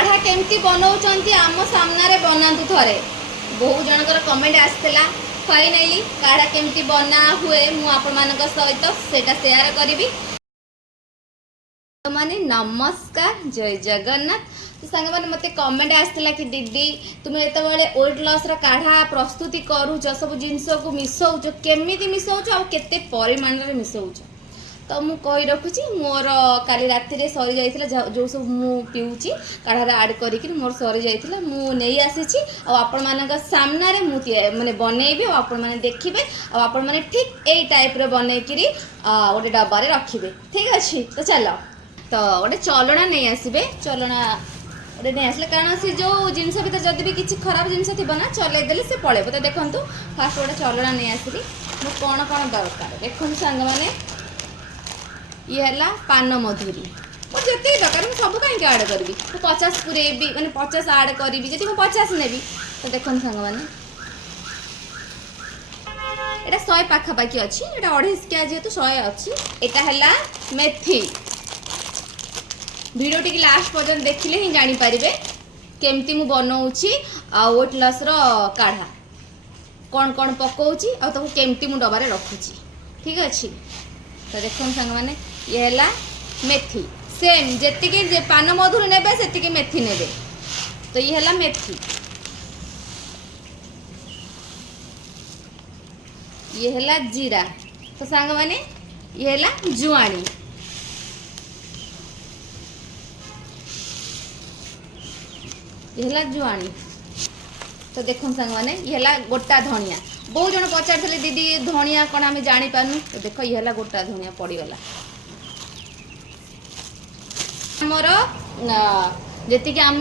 काढ़ा केमती बनाऊँ आम सामने बनातु थे बहु जनकर कमेंट आसला फाइनाली काढ़ा केमती बना हुए मुझे सहित सेटा शेयर करी। माने नमस्कार जय जगन्नाथ। तो सांग मैंने मत कमेंट आसला कि दीदी तुम्हें ये वेट लॉस काढ़ा प्रस्तुति करूच सब जिनस को मिसौच केमी मिसौच आ केते परिमाण में मिसौच। तो मु कही रखुची मोर काली राति सरी जाइथिला जो सब मु पीऊची काढ़ा ऐड करिक मोर सरी जाइथिला मु नहीं आसीची आपण मानक सामने रे मु माने बनेबी आपण माने देखिबे आपण माने ठीक एई टाइप रे बनेकिरी गोटे डब्बा रे रखिबे। ठीक अछि तो चलो तो गोटे चलना नहीं आसबे चलना गोटे नहीं आसले कारण से जो जिनस भीतर जदि भी किसी खराब जिनस थी ना चलै देले से पळेबो। तो देखंतु फास्ट गोटे चलना नहीं आसली मु कोन कोन दरकार देखंतु सांग माने ये है पान मधुरी मुझे जिते दरकार मुझे सब कहीं आड करी 50 पुरेबी मैंने 50 आड करी जी 50 नेबी। तो देखो सांग मैंने यहाँ 100 पाखापाखि अच्छी यहाँ 250 क्या जेहतु 100 अच्छी यहाँ है मेथी। वीडियो टी लास्ट पर्यंत देखिले ही जानी पारिबे केमती मु बनाऊची वेट लॉस रो काढ़ा कौन कौन पकाउची आ ताको केमती मु डबारे रखुची। ठीक अच्छे तो देखो सांग मैंने ये है मेथी सेम जी पान मधुर ने से मेथी ने। तो ये है मेथी ये है जीरा। तो सांग मैंने ये है जुआणी ये है जुआणी। तो देखो सांग मैंने ये है गोटा धनिया बहुत जन पचार दीदी धनिया कौन आम जानी पारनु। तो देख ये है गोटा धनिया पड़गला मोर जी आम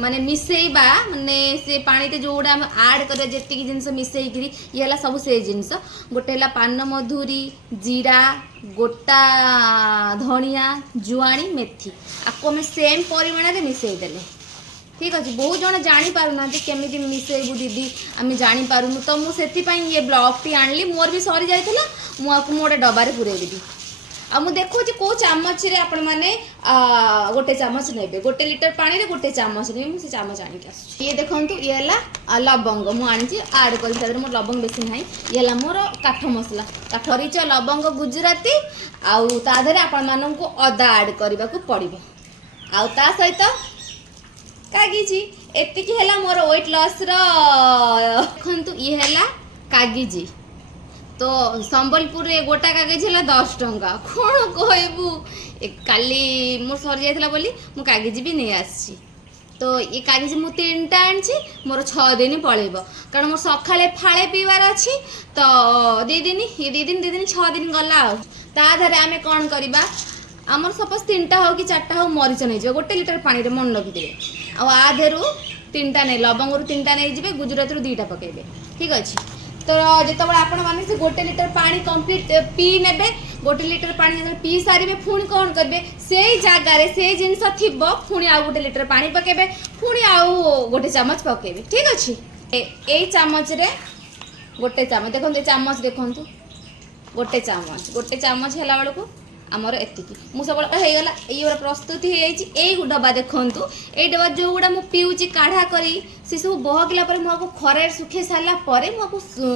माने मिसेबा माने से पानी ते जोड़ा आम आड कर जी जिनस मिसेकरी ये है सब से जिनस गोटे है पान मधुरी जीरा गोटा धनिया जुआणी मेथी आपको आम सेम परिमाण में मिसेदेले। ठीक अच्छे बहुत जन जानी पारना केमी मिसेबू दीदी आम जानी पारुनु। तो मुझे ये ब्लॉग टी आनली मोर भी सरी जाइला मुझे गोटे डबारे पुरेदेवी आ मु देखो कौ चामच रे आपण माने गोटे चामच नेबे 1 लीटर पानी रे गोटे चामच ने मु से चामच आनी के आसु। ये देखंतु ये है लवंग मु आनी आड कर सारे मोर लवंग बेसी नाही ये है मोर काठ मसला काठरीच लवंग गुजराती आउ ता धरे आपण मानन को अदा ऐड करबा को पड़िबो आउ ता सहित कागीजी एतिकी है मोर वेट लॉस रो। देखंतु ये है कागीजी तो संबलपुर रे गोटा कागज है 10 टंका कौन कहबू काली मोर सरी जाइला बोली मु कागज भी नहीं आसी। तो ये कागज मु 3टा आनी मोर 6 दिन पड़ेब कारण मोर सकाले फाड़े पीवार अच्छी तो 2 दिन ये 2 दिन 6 दिन गला ताधरे आम कौन करवा आमर सपोज 3टा हो कि 4टा हो मरीच नहीं जाए 1 लीटर पानी रे मन रखिदे आधेरु 3टा नहीं लवंग 3टा नहीं जाए गुजरात 2टा पकेबे। ठीक अच्छे तो जिते आपण मैंने से 1 लीटर पानी कंप्लीट पी ने 1 लीटर पानी जो पी सारे पुणी कौन करेंगे से जगार से जिनस थी पुणी आउ 1 लीटर पानी पकेबे पुणी आउ गोटे चामच पकेबे। ठीक अच्छे यही चामच रे गोटे चामच देखो चामच देखु गोटे चामच है बेलू आमर एतिकी मु सब होगला ये प्रस्तुति हो डब्बा देखूँ ये डब्बा जो गुड़ा मुझे पीऊँची काढ़ा करी से सब बहकला मुझे खरे सुखे सारापर मुझे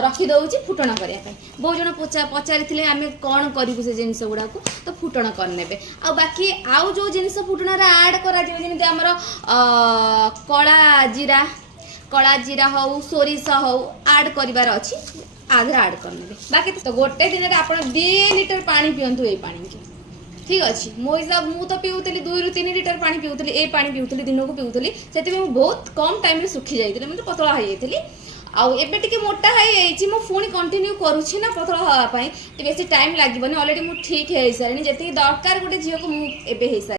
रखीदे फुटण करने बहुत जन पचारि आम कौन करूँ से जिनस गुड़ा तो फुटण करने आ बाकी आउ जो जिनस फुटण आड करमर कला जीरा हो सोरिष हो आड कर अच्छी आधे आड करने बाकी तो गोटे दिन में आप 2 लीटर पानी पींतु ये पानी की। ठीक अच्छे मो हिसाब मु तो पीऊली 2 ରୁ 3 लीटर पानी पीऊली ए पानी पीऊली दिन को पीऊली से बहुत कम टाइम में सुखी जाइए मतलब पतला हो जाती आउ एबे टिके मोटा है मु पुणी कंटिन्यू करुँची ना पतला हाँपाई बेसी टाइम लगे अलरेडी मु ठीक है सारे जी दरकार गोटे झील को मुझे